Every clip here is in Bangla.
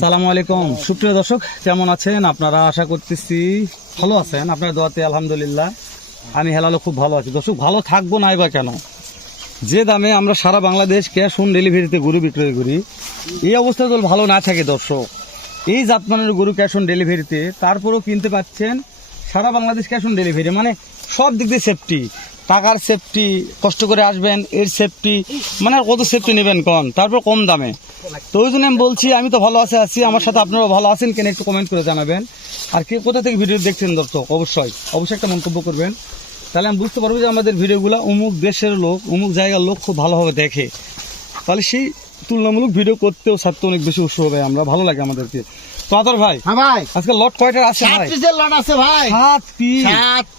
সালামু আলাইকুম। সুপ্রিয় দর্শক, কেমন আছেন? আপনারা আশা করতেছি ভালো আছেন। আপনার দোয়াতে আলহামদুলিল্লাহ, আমি হেলালো খুব ভালো আছি। দর্শক, ভালো থাকব নাই বা কেন? যে দামে আমরা সারা বাংলাদেশ ক্যাশ অন ডেলিভারিতে গরু বিক্রয় করি, এই অবস্থায় তো ভালো না থাকে দর্শক। এই জাতমানের গরু ক্যাশ অন ডেলিভারিতে তারপরেও কিনতে পাচ্ছেন সারা বাংলাদেশ ক্যাশ অন ডেলিভারি। মানে সব দিক দিয়ে সেফটি টাকার সেফটি কষ্ট করে আসবেন, এর সেফটি মানে কত সেফটি নেবেন কন? তারপর কম দামে। তো ওই জন্য আমি বলছি, আমি তো ভালো আছে, আছি। আমার সাথে আপনারা ভালো আছেন, কেন একটু কমেন্ট করে জানাবেন। আর কে কোথা থেকে ভিডিও দেখছেন দর্শক অবশ্যই অবশ্যই একটা মন্তব্য করবেন। তাহলে আমি বুঝতে পারব যে আমাদের ভিডিওগুলো অমুক দেশের লোক, অমুক জায়গার লোক খুব ভালোভাবে দেখে। তাহলে সেই তুলনামূলক ভিডিও করতেও ছাড়তে অনেক বেশি উৎসব হবে আমরা, ভালো লাগে আমাদেরকে। তো ভাই হ্যাঁ ভাই। আজকে লট কয়টার আছে ভাই? পিসের লট আছে ভাই। পিস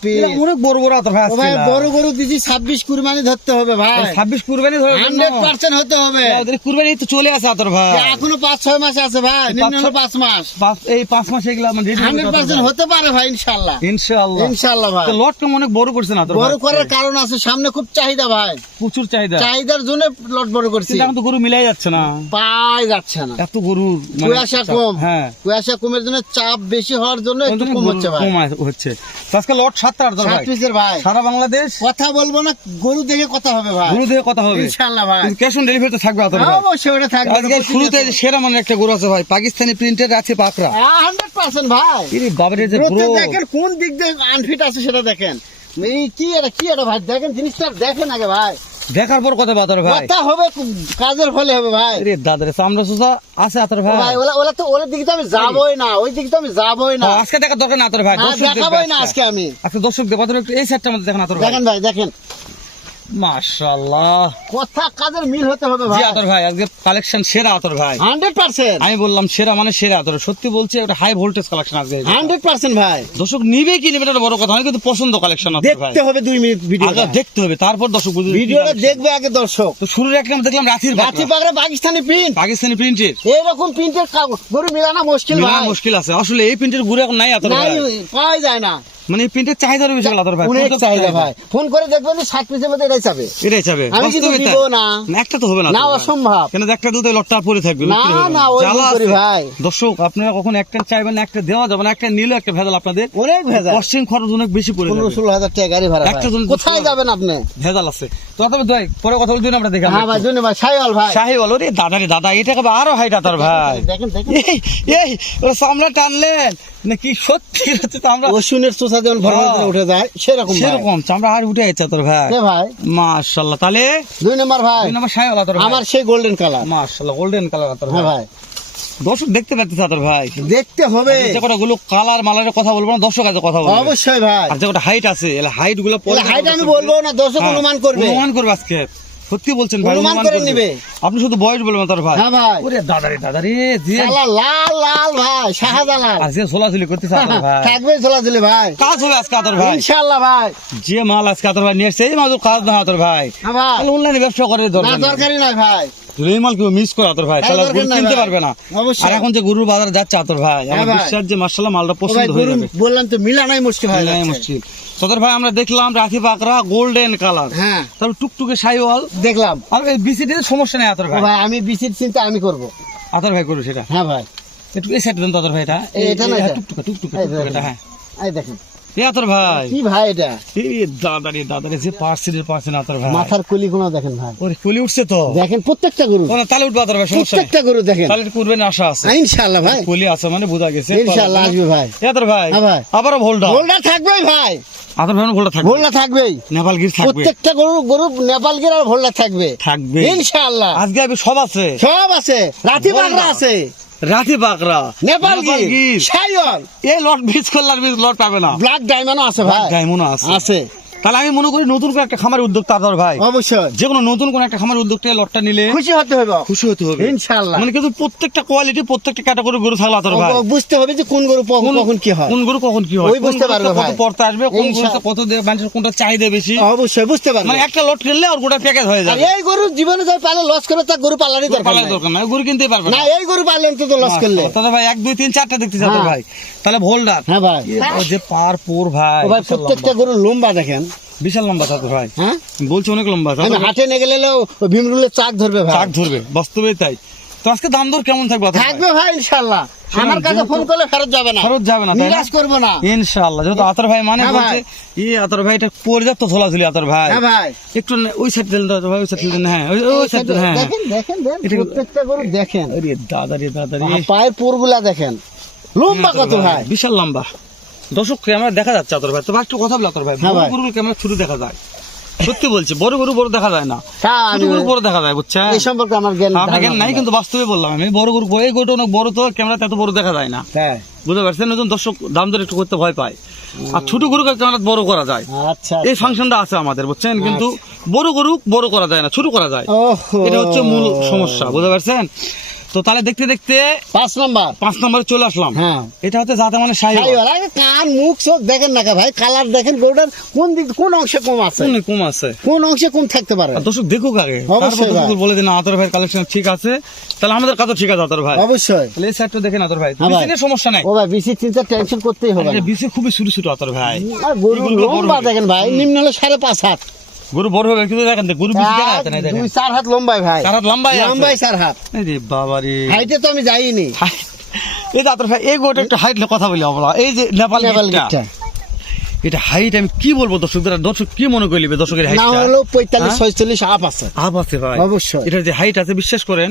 পিস অনেক বড় বড় আদর ভাই ভাই বড় গরু দিদি ছাব্বিশ কুরবানি ধরতে হবে ভাই। ছাব্বিশ কুরবানি ধরে হান্ড্রেড পার্সেন্ট হতে হবে। ওদের কুরবানি তো চলে আসে আদর ভাই। এখনও পাঁচ ছয় মাস আছে ভাই এই নিম্ন পাঁচ হলো ছয়- পাঁচ মাস এই পাঁচ মাস এগুলো আমার রেডি হান্ড্রেড পার্সেন্ট হতে পারে ভাই ইনশাল্লাহ ইনশাআল্লাহ। ইনশাল্লাহ ভাই। তো লট কেমন অনেক বড় করছে না তোর বড় করার কারণ আছে সামনে খুব চাহিদা ভাই। প্রচুর চাহিদা। চাহিদার জন্য লট বড় করছি। কিন্তু এখন তো গরু মিলাই যাচ্ছে না। পাই যাচ্ছে না। এত গরু মানে কম। হ্যাঁ। কুয়াশা কমের জন্য চাপ বেশি হওয়ার জন্য একটু কম হচ্ছে ভাই। কম হচ্ছে। আজকে লট পিসের ভাই। সারা বাংলাদেশ? কথা বলব না গরু দেখে কথা হবে ভাই। গরু দিয়ে কথা হবে। ইনশাল্লাহ ভাই। ক্যাশ অন ডেলিভারি তো থাকবে ভাই। অবশ্যই ওটা থাকবে আজকে শুরুতে সেরা মানে একটা গরু আছে ভাই পাকিস্তানি প্রিন্টেড আছে হান্ড্রেড পার্সেন্ট ভাই। ইরে বাবারে যে দেখেন কোন দিক দিয়ে আনফিট আছে সেটা দেখেন। এই কি এটা কি এটা ভাই? দেখেন জিনিসটা দেখেন আগে ভাই। দেখার পর কথা বাতর ভাই। কথা হবে কাজের ফলে হবে ভাই। রে দাদারে চামড়া সুসা আছে আতর ভাই। ভাই ওলা ওলা তো ওলা দিকে তো আমি যাবই না ওই দিকে তো আমি যাবই না। আজকে দেখা দরকার না আতর ভাই দেখাবই না আজকে। আমি। আজকে দর্শক দেব একটু এই সেটটা মধ্যে দেখেন আতর ভাই দেখেন ভাই দেখেন। মাশাআল্লাহ। কথা কাজের মিল হতে হবে ভাই। আতর ভাই আজকে কালেকশন সেরা আতর ভাই। Hundred percent. আমি বললাম সেরা মানে সেরা আতর। সত্যি বলছি একটা হাই ভোল্টেজ কালেকশন আছে হান্ড্রেড পার্সেন্ট ভাই। দর্শক নিবে কি নেবে এটা বড় কথা নয় কিন্তু পছন্দ কালেকশন আতর ভাই। দেখতে হবে মিনিট ভিডিও আগে দেখতে হবে তারপর দর্শক বুঝবে। ভিডিওটা দেখবে আগে দর্শক। তো শুরুর দেখলাম পাগড়া পাকিস্তানি প্রিন্ট পাকিস্তানি প্রিন্টের এইরকম প্রিন্টের গরু মিলানো মুশকিল ভাই। মুশকিল আছে। আসলে এই প্রিন্টের গুড়ে এখন নাই আতর ভাই। পাওয়া যায় না। মানে প্রিন্টের চাহিদা বেশি গেল ভাই। অনেক চাহিদা ভাই। ফোন করে দেখবেন সাত পিসের মধ্যে এটাই চাবে। এটাই চাবে। আমি কিন্তু দিব না। না, একটা তো হবে না না অসম্ভব। কেন একটা দুটো লটটা পরে থাকবে না, না, ওই করি ভাই। দর্শক আপনারা কখন একটা চাইবেন একটা দেওয়া যাবে না একটা নিলে একটা ভেজাল আপনাদের। অনেক ভেজাল। পশ্চিম খরচ অনেক বেশি পড়ে যাবে। ষোলো হাজার টাকা গাড়ি ভাড়া একটা। কোথায় যাবেন আপনি? ভেজাল আছে। তো তবে ভাই পরে কথা বলতে আমরা দেখে হ্যাঁ ভাই ধন্যবাদ সাইওয়াল ভাই শাহি বলো রে দাদা রে দাদা এটা কবে আরও হাইট আতার ভাই? দেখেন দেখেন। এই এই ওরা সামলা টানলেন। নাকি সত্যি হচ্ছে তো আমরা রসুনের যেমন হ্যাঁ। উঠে যায় সেরকম সেরকম চামড়া আর উঠে যাচ্ছে তোর ভাই। ভাই? মাশাল্লাহ তাহলে? দুই নম্বর ভাই। দুই নম্বর বলা তোর আমার সেই গোল্ডেন কালার মাশাল্লাহ গোল্ডেন কালার আতার হ্যাঁ ভাই। ভাই। দর্শক দেখতে পাচ্ছে আতার ভাই। দেখতে হবে। যে কটা গুলো কালার মালারের কথা বলব না দর্শক আছে কথা বলব। অবশ্যই ভাই। আর যে কটা হাইট আছে হাইটগুলো হাইট আমি বলব না দর্শক হ্যাঁ, অনুমান করবে। অনুমান করবে আজকে। সত্যি বলছেন ভাই অনুমান করে নেবে। আপনি শুধু বয়স বলবেন তার ভাই। হ্যাঁ ভাই। ওরে দাদারে দাদারে যে লাল লাল ভাই শাহজালাল। আর যে ঝোলাঝুলি করতে চান ভাই। থাকবে ভাই। কাজ হবে আজকে আতর ভাই। ইনশাআল্লাহ ভাই। যে মাল আজকে আতর ভাই নিয়ে এসেছে এই মাল কাজ না আতর ভাই। হ্যাঁ ভাই। অনলাইনে ব্যবসা করে দরকার না দরকারই নাই ভাই। মাল কেউ মিস করে আতর ভাই তাহলে আর গরু কিনতে পারবে না। আর এখন যে গরুর বাজারে যাচ্ছে আতর ভাই আমার হ্যাঁ বিশ্বাস যে মার্শাল্লাহ মালটা ভাই পছন্দ হয়ে যাবে। বললাম তো মিলানাই মুশকিল হয়ে নাই যাচ্ছে। মুশকিল। তোদের ভাই আমরা দেখলাম রাখি পাকরা গোল্ডেন কালার হ্যাঁ। তারপর টুকটুকে সাইওয়াল। দেখলাম। আর এই বিসিটি সমস্যা নেই আতর ভাই। ভাই আমি বিসির চিন্তা আমি করব। আতর ভাই করবে সেটা? হ্যাঁ ভাই। একটু এই সাইড দেন তো আতর ভাই এটা। এটা না টুকটুকে টুকটুকে টুকটুকে এটা, হ্যাঁ। এই দেখেন। আতর ভাই। কি ভাই এটা? দাদারে দাদারে যে পার্সেন্টের পার্সেন্ট আতর ভাই। মাথার কলি গুলো দেখেন ভাই। ওরে কলি উঠছে তো? দেখেন প্রত্যেকটা গরু। ও না, উঠবে আতর ভাই প্রত্যেকটা গরু দেখেন। তাহলে করবেন আশা আছে। ইনশাল্লাহ ভাই। কলি আছে মানে বোঝা গেছে। ইনশাল্লাহ আসবে ভাই। আতর ভাই হ্যাঁ ভাই। আবারও ভোলটা ভোলটা থাকবেই ভাই। আতর ভাই ভোলটা থাকবে। থাকবেই। নেপাল গির থাকবে। প্রত্যেকটা গরু গরু নেপাল গির আর ভোলটা থাকবে। থাকবে। আজকে সব আছে। সব আছে। রাতি। আছে। রাতি বাকরা নেপাল গির। সাইওয়াল এই লট মিস করলে আর মিস লট পাবে না। ব্ল্যাক ডায়মন্ড আছে ভাই। ডায়মন্ড আছে। আছে। তাহলে আমি মনে করি নতুন করে একটা খামারের উদ্যোক্তা আদর ভাই। অবশ্যই। যে কোনো নতুন কোন একটা খামারের উদ্যোক্তা লটটা নিলে খুশি হতে হবে খুশি হতে হবে। ইনশাল্লাহ মানে কিন্তু প্রত্যেকটা কোয়ালিটি প্রত্যেকটা ক্যাটাগরি গরু থাকলে আদর ভাই। বুঝতে হবে যে কোন গরু কোন- কখন কি হয়। কোন গরু কখন কি হয় ওই বুঝতে পারবে গরুতে কত পড়তে আসবে কোন গরুতে কত দেবে মানুষের কোনটা চাহিদা বেশি। অবশ্যই বুঝতে পারবে। মানে একটা লট কিনলে আর গোটা প্যাকেজ হয়ে যাবে। এই গরু জীবনে যাই পালে লস করে তার গরু পালারই দরকার নাই। দরকার নাই গরু কিনতেই পারবে না। এই গরু পাললেন তো লস করলে। তাহলে ভাই এক দুই তিন চারটা দেখতে চাও হ্যাঁ। ভাই। তাহলে ভোল্ডার। হ্যাঁ ভাই। যে পার পোর ভাই ভাই প্রত্যেকটা। গরু লম্বা দেখেন। বিশাল লম্বা থাকবে ভাই। হ্যাঁ? বলছে অনেক লম্বা হাটে নিয়ে গেলে ভীমরুলের চাক ধরবে ভাই। চাক ধরবে বাস্তবে তাই। তো আজকে দাম দর কেমন থাকবে থাকবে ভাই ইনশাল্লাহ আমার কাছে ফোন করলে ফেরত যাবে না। ফেরত যাবে না, নিরাশ করব না। ইনশাআল্লাহ যেহেতু আতর ভাই মানে হ্যাঁ বলছে ভাই। ই আতর ভাই এটা পর্যাপ্ত ঝোলাঝুলি আতর ভাই। হ্যাঁ ভাই। একটু ওই সাইড দিলেন তো ভাই ওই সাইড দিলেন হ্যাঁ ওই ওই সাইড দিলেন হ্যাঁ। দেখেন দেখেন প্রত্যেকটা গরু দেখেন। আরে দাদা রে দাদা রে। পায়ের পুরগুলা দেখেন। লম্বা কত ভাই? বিশাল লম্বা। দর্শক ক্যামেরা দেখা যাচ্ছে আতর ভাই। একটু কথা বলে আতর ভাই। হ্যাঁ বড় গরুর ক্যামেরা ছোট দেখা যায়। সত্যি বলছি বড় গরু বড় দেখা যায় না। ছোট গরু বড় দেখা যায় বুঝছেন? এই সম্পর্কে আমার জ্ঞান আপনাকে ধারণা নাই কিন্তু বাস্তবে বললাম আমি বড় গরু এই গরুটা অনেক বড় তো ক্যামেরাতে এত বড় দেখা যায় না। হ্যাঁ। বুঝতে পারছেন? নতুন দর্শক দাম দর একটু করতে ভয় পায়। আর ছোট গরুকে ক্যামেরা বড় করা যায়। আচ্ছা এই ফাংশনটা আছে আমাদের বুঝছেন? কিন্তু বড় গরু বড় করা যায় না ছোট করা যায়। এটা হচ্ছে মূল সমস্যা বুঝতে পারছেন? তো তাহলে দেখতে দেখতে পাঁচ নাম্বার। পাঁচ নম্বরে চলে আসলাম। হ্যাঁ। এটা হচ্ছে যাতে মানে শাহিওয়াল, কান মুখ চোখ দেখেন না ভাই? কালার দেখেন গরুটার কোন দিক কোন অংশে কম আছে? কম আছে? কোন অংশে কম থাকতে পারে? দর্শক দেখুক আগে। অবশ্যই বলে দিন আতর ভাই কালেকশন ঠিক আছে। তাহলে আমাদের কাছে ঠিক আছে আতর ভাই। অবশ্যই। তাহলে এই সাইডটা দেখেন আতর ভাই। হ্যাঁ সমস্যা নাই। ও ভাই বেশি চিন্তা টেনশন করতেই হবে। বিসি খুবই ছোট ছোট আতর ভাই। আর গরু লম্বা দেখেন ভাই নিম্ন হলো সাড়ে পাঁচ হাত। গরু বড় হবে কিন্তু দেখেন গরু বিসি দেখা যাচ্ছে না দেখেন। দুই চার হাত লম্বাই ভাই। চার হাত লম্বাই লম্বাই চার হাত। রে বাবা রে। হাইটে তো আমি যাইনি। এই ভাই এই গোটা একটু হাইট কথা বলি আমরা। এই যে নেপাল নেপাল গিটটা। এটা হাইট আমি কি বলব দর্শকদের? দর্শক কি মনে করলিবে দর্শকের না হাইটটা? হলো পঁয়তাল্লিশ হ্যাঁ? ছয়চল্লিশ আপ আছে। আপ আছে ভাই। অবশ্যই। এটা যে হাইট আছে বিশ্বাস করেন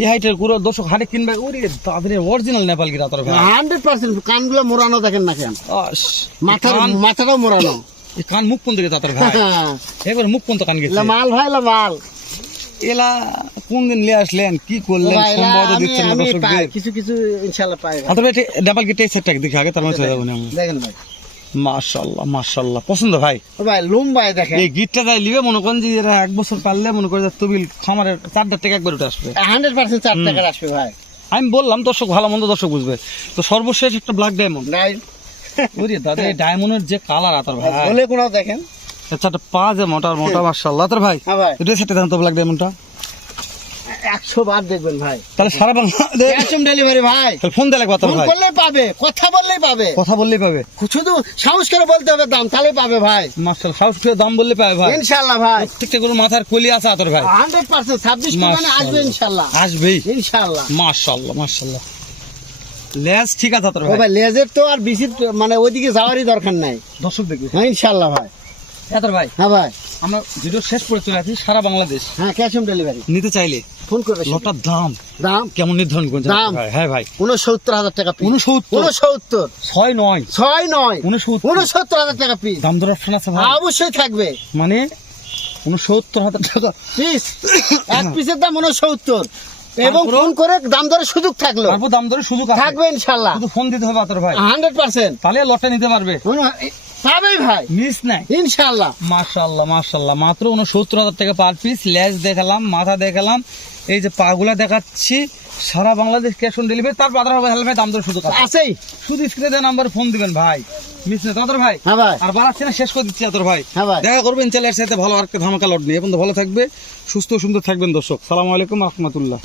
এই হাইটের পুরো দর্শক হাটে কিনবে ওরে তাদের অরিজিনাল নেপাল গিরা তোর ভাই। হান্ড্রেড পার্সেন্ট কানগুলো মোড়ানো দেখেন না কেন? মাথার মাথাটাও মোড়ানো। কান মুখ গেছে তার ভাই? মুখ পর্যন্ত কান গেছে? মাল ভাই মাল। এলা কোন দিন লিয়ে আসলেন? কি করলেন? সম্ভবত দিচ্ছেন না দর্শকদের। কিছু কিছু ইনশাল্লাহ পাই নেপাল গিটে সেটটা দেখে আগে তার মানে চলে যাব না দেখেন ভাই। মাশাআল্লাহ মাশাআল্লাহ পছন্দ ভাই? ভাই দেখেন। এই গিটটা যাই লিবে মনে করেন যে এরা এক বছর পারলে মনে করে যে তবিল খামারের চারটা থেকে একবার উঠে আসবে। হান্ড্রেড পার্সেন্ট চার টাকার আসবে ভাই। আমি বললাম দর্শক ভালো মন্দ দর্শক বুঝবে। তো সর্বশেষ একটা ব্ল্যাক ডায়মন্ড নাই। ওরে দাদা এই ডায়মন্ডের যে কালার আতার ভাই। বলে কোনো দেখেন? আচ্ছা একটা মোটা মোটা মার্শাল্লাহ আতার ভাই হ্যাঁ ভাই। এটা সেটা দেন তো ডায়মন্ডটা একশো বার দেখবেন ভাই। তাহলে সারা ডেলিভারি ভাই। তাহলে ফোন লাগবে আতার ফোন করলেই পাবে কথা বললেই পাবে। কথা বললেই পাবে। শুধু সাহস করে বলতে হবে দাম তাহলেই পাবে ভাই। মার্শাল সাউথ ফিরে দাম বললে পাবে ভাই। ইনশাল্লাহ ভাই। প্রত্যেকটা গরুর মাথার কলি আছে আতর ভাই। হান্ড্রেড পার্সেন্ট ছাব্বিশ মানে আসবে মাশাআল্লাহ। ইনশাল্লাহ আসবেই। ইনশাল্লাহ মার্শাল্লাহ মার্শাল্লাহ লেজ ঠিক আছে ভাই। লেজের তো আর বেশি মানে ওইদিকে যাওয়ারই দরকার নাই। দর্শক দেখবে হ্যাঁ ইনশাল্লাহ ভাই। আতর ভাই। হ্যাঁ ভাই। আমরা ভিডিও শেষ করে চলে সারা বাংলাদেশ। হ্যাঁ ক্যাশ অন ডেলিভারি নিতে চাইলে। ফোন করবে লটার দাম। দাম? কেমন নির্ধারণ করছেন? দাম? হ্যাঁ ভাই। উনসত্তর হাজার টাকা পিস উনসত্তর উনসত্তর ছয় নয়। ছয় নয়। উনসত্তর উনসত্তর হাজার টাকা পিস দাম দর অপশন আছে ভাই। অবশ্যই থাকবে। মানে উনসত্তর হাজার টাকা। পিস এক পিসের দাম উনসত্তর এবং ফোন করে দাম দরের সুযোগ থাকল। তারপর দাম দরের সুযোগ থাকবে ইনশাল্লাহ। শুধু ফোন দিতে হবে আতর ভাই। Hundred percent. তাহলে লটটা নিতে পারবে। পাবেই ভাই। মিস নাই। ইনশাল্লাহ। মাশাল্লাহ মাশাল্লাহ। মাত্র উনসত্তর হাজার টাকা পার পিস লেজ দেখালাম মাথা দেখালাম। এই যে পাগুলা দেখাচ্ছি সারা বাংলাদেশ ক্যাশ অন ডেলিভারি তার আদার হবে হেলমেট দাম দর সুযোগ আছে। আছেই। শুধু স্ক্রিনে দেওয়া নাম্বারে ফোন দিবেন ভাই। মিস না তাদের ভাই? হ্যাঁ ভাই। আর বাড়াচ্ছি না শেষ করে দিচ্ছি তোর ভাই। হ্যাঁ ভাই। দেখা করবেন চ্যানেলের সাথে ভালো আর ধামাকা লট নিয়ে। এখন তো ভালো থাকবে সুস্থ সুন্দর থাকবেন দর্শক। সালাম আলাইকুম রহমতুল্লাহ।